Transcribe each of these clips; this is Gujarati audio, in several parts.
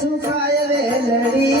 સુખાય વેલડી?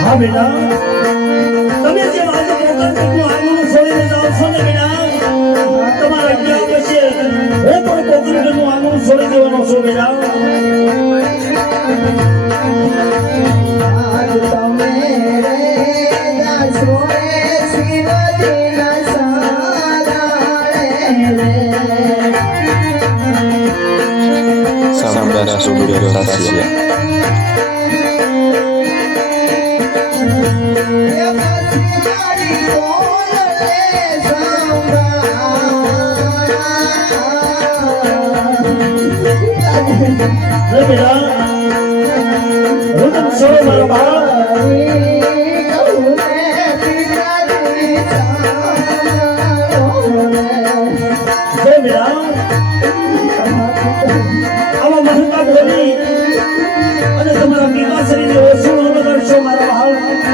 હા, બેટા. તમે જે તમારા ગયા પછી હું પણ કોકણ આંગણું છોડી દેવાનો છું, બેટા. Sambara Studio Rahasia એ પછી મારી બોલને સાંભળા.